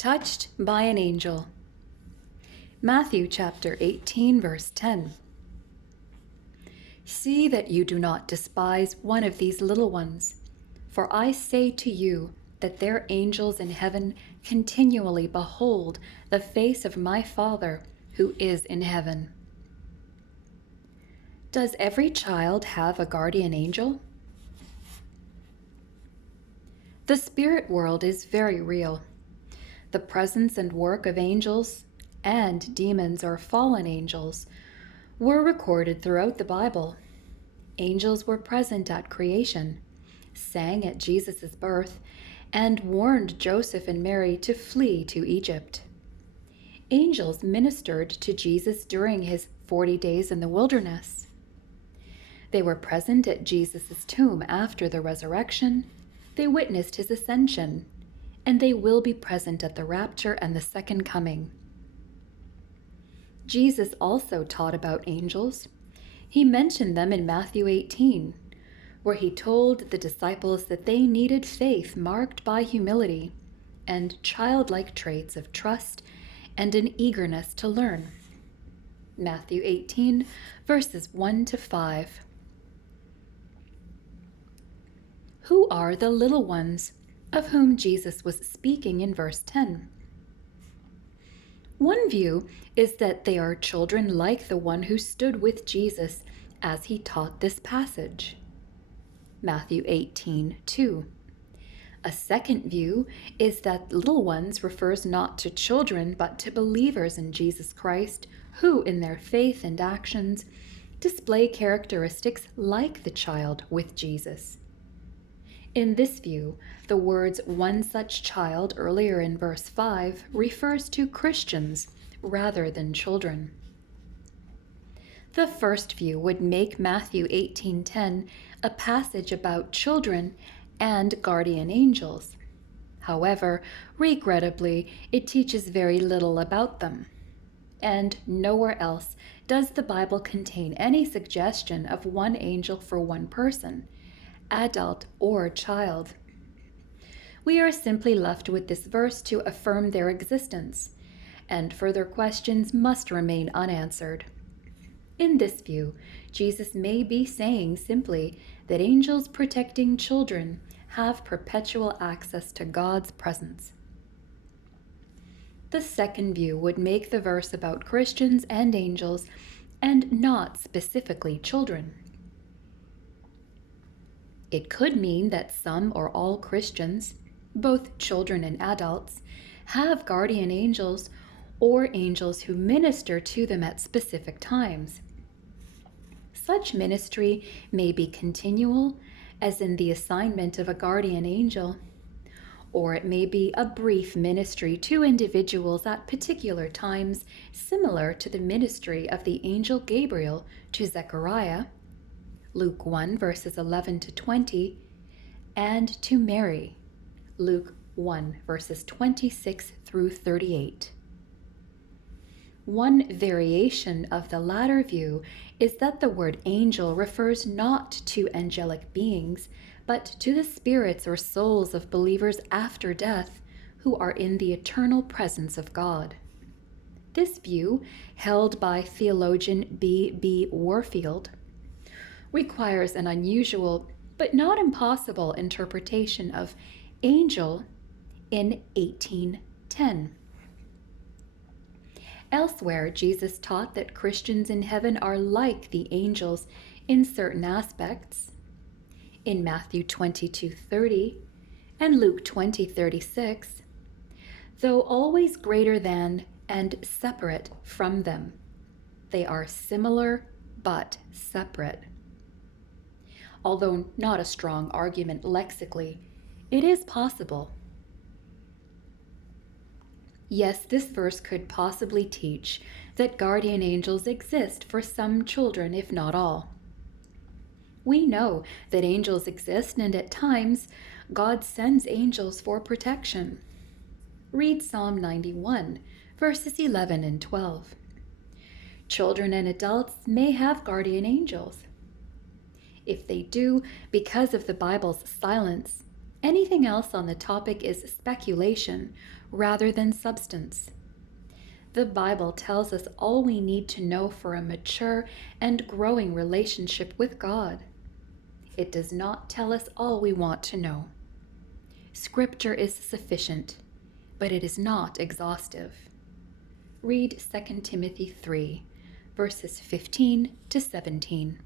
Touched by an angel. Matthew chapter 18, verse 10. See that you do not despise one of these little ones, for I say to you that their angels in heaven continually behold the face of my Father who is in heaven. Does every child have a guardian angel? The spirit world is very real. The presence and work of angels and demons or fallen angels were recorded throughout the Bible. Angels were present at creation, sang at Jesus' birth, and warned Joseph and Mary to flee to Egypt. Angels ministered to Jesus during his 40 days in the wilderness. They were present at Jesus' tomb after the resurrection. They witnessed his ascension, and they will be present at the rapture and the second coming. Jesus also taught about angels. He mentioned them in Matthew 18, where he told the disciples that they needed faith marked by humility and childlike traits of trust and an eagerness to learn. Matthew 18, verses 1 to 5. Who are the little ones of whom Jesus was speaking in verse 10? One view is that they are children like the one who stood with Jesus as he taught this passage. Matthew 18:2. A second view is that little ones refers not to children but to believers in Jesus Christ who, in their faith and actions, display characteristics like the child with Jesus. In this view, the words one such child earlier in verse 5 refers to Christians rather than children. The first view would make Matthew 18:10 a passage about children and guardian angels. However, regrettably, it teaches very little about them. And nowhere else does the Bible contain any suggestion of one angel for one person, adult or child. We are simply left with this verse to affirm their existence, and further questions must remain unanswered. In this view, Jesus may be saying simply that angels protecting children have perpetual access to God's presence. The second view would make the verse about Christians and angels and not specifically children. It could mean that some or all Christians, both children and adults, have guardian angels or angels who minister to them at specific times. Such ministry may be continual, as in the assignment of a guardian angel, or it may be a brief ministry to individuals at particular times, similar to the ministry of the angel Gabriel to Zechariah, Luke 1, verses 11 to 20, and to Mary, Luke 1, verses 26 through 38. One variation of the latter view is that the word angel refers not to angelic beings, but to the spirits or souls of believers after death who are in the eternal presence of God. This view, held by theologian B.B. Warfield, requires an unusual but not impossible interpretation of angel in 18:10. Elsewhere, Jesus taught that Christians in heaven are like the angels in certain aspects. In Matthew 22:30 and Luke 20:36, though always greater than and separate from them, they are similar but separate. Although not a strong argument lexically, it is possible. Yes, this verse could possibly teach that guardian angels exist for some children, if not all. We know that angels exist, and at times, God sends angels for protection. Read Psalm 91, verses 11 and 12. Children and adults may have guardian angels. If they do, because of the Bible's silence, Anything else on the topic is speculation rather than substance. The Bible tells us all we need to know for a mature and growing relationship with God. It does not tell us all we want to know. Scripture is sufficient, but it is not exhaustive. Read 2 Timothy 3, verses 15 to 17.